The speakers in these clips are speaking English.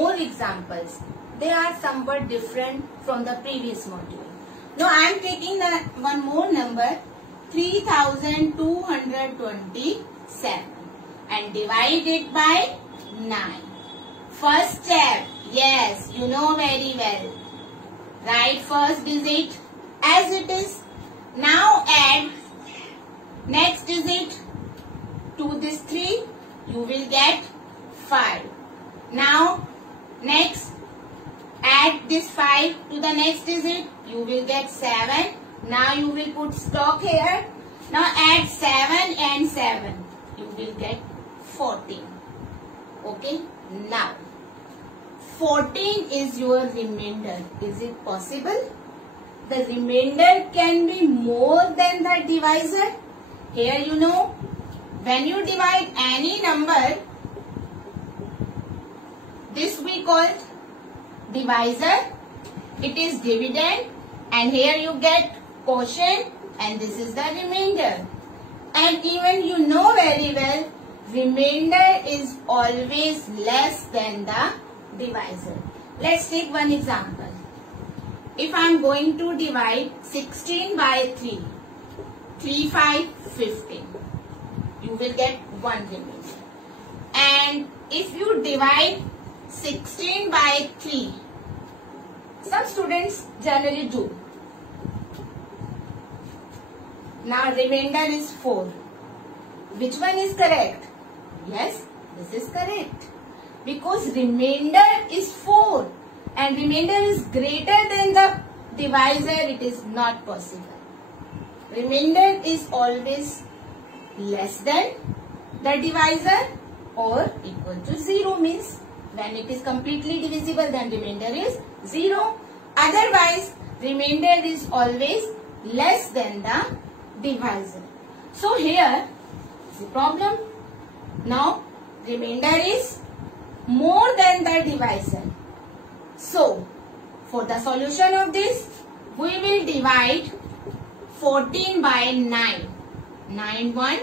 more examples. They are somewhat different from the previous module. Now I am taking one more number, 3227, and divide it by 9. First step, yes, you know very well. Write first digit as it is. Now add next digit to this 3. You will get 5. Now next add this 5 to the next digit. You will get 7. Now you will put stock here. Now add 7 and 7. You will get 14. Okay. Now 14 is your remainder. Is it possible? The remainder can be more than the divisor. Here you know, when you divide any number, this we call divisor. It is dividend, and here you get quotient, and this is the remainder. And even you know very well, remainder is always less than the divisor. Let's take one example. If I am going to divide 16 by 3, 3, 5, 15, you will get 1 remainder. And if you divide 16 by 3, some students generally do. Now remainder is 4. Which one is correct? Yes, this is correct. Because remainder is 4 and remainder is greater than the divisor, it is not possible. Remainder is always less than the divisor or equal to 0, means when it is completely divisible, then remainder is 0. Otherwise, remainder is always less than the divisor. So here is the problem. Now remainder is more than the divisor. So for the solution of this, we will divide 14 by 9. 9 1.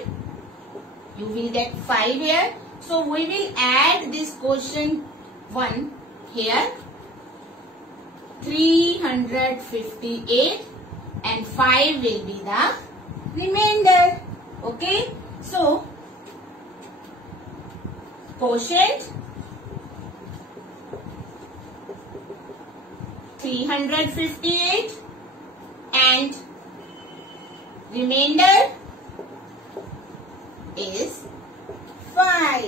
You will get 5 here. So we will add this quotient 1 here. 358 and 5 will be the remainder. Okay. So quotient 358 and remainder is 5.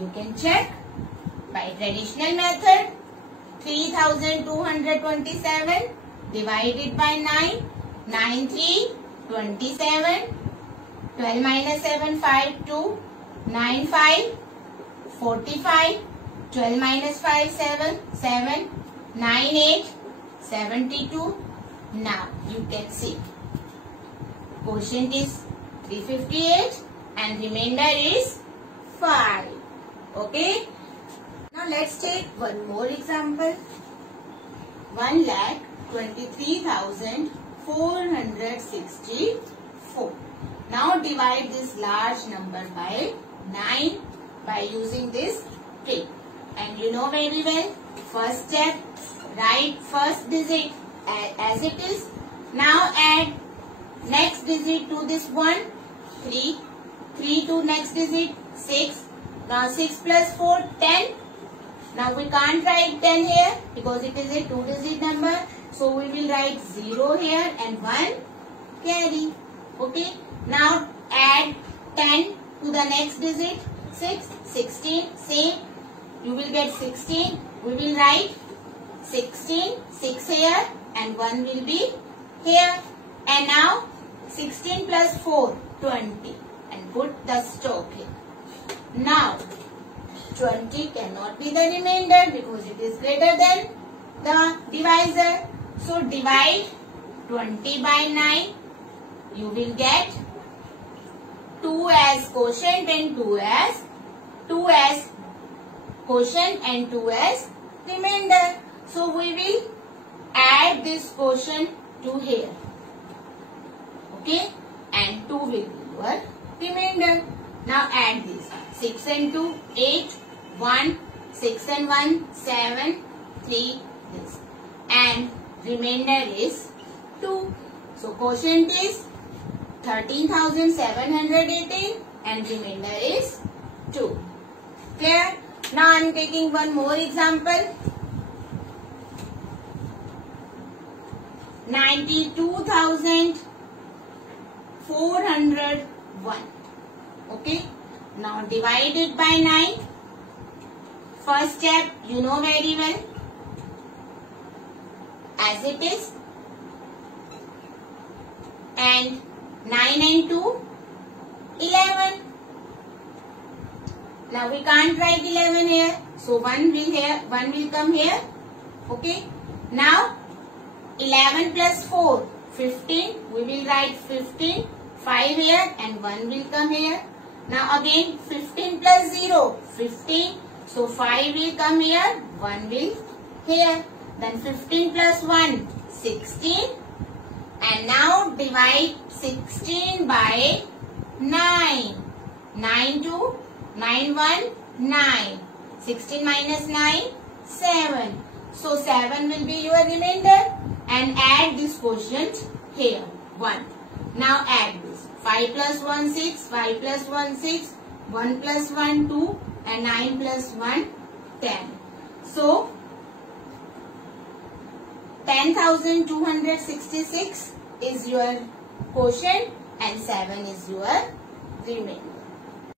You can check by traditional method. 3227 divided by 9. 9 3 27. 12 minus 7 5 2. 9 5 45. 12 minus 5 7 7. 9 8 72. Now you can see quotient is 358 and remainder is 5. Okay. Now let's take one more example. 1,23,464. Now divide this large number by 9 by using this trick. And you know very well, first step, write first digit as it is. Now add next digit to this 1, 3. 3 to next digit, 6. Now 6 plus 4, 10. Now we can't write 10 here because it is a 2-digit number. So we will write 0 here and 1 carry. Okay. Now add 10 to the next digit, 6, 16, same. You will get 16. We will write 16, 6 here and 1 will be here. And now 16 plus 4, 20. And put the stock here. Now 20 cannot be the remainder because it is greater than the divisor. So divide 20 by 9. You will get 2 as quotient and 2 as quotient and 2 as remainder. So we will add this quotient to here. Okay. And 2 will be your remainder. Now add this. 6 and 2, 8, 1, 6 and 1, 7, 3 this. And remainder is 2. So quotient is 13,718 and remainder is 2. Clear? Now I am taking one more example. 92,401. Okay. Now divide it by 9. First step you know very well. As it is. And 9 and 2, 11. Now we can't write 11 here. So 1 will come here. Okay. Now 11 plus 4, 15. We will write 15. 5 here and 1 will come here. Now again 15 plus 0, 15. So 5 will come here, 1 will here. Then 15 plus 1, 16. And now divide 16 by 9. 9 2, 9 1, 9. 16 minus 9, 7. So 7 will be your remainder. And add this quotient here, 1. Now add this. 5 plus 1, 6. 5 plus 1, 6. 1 plus 1, 2. And 9 plus 1, 10. So 10,266 is your quotient and 7 is your remainder.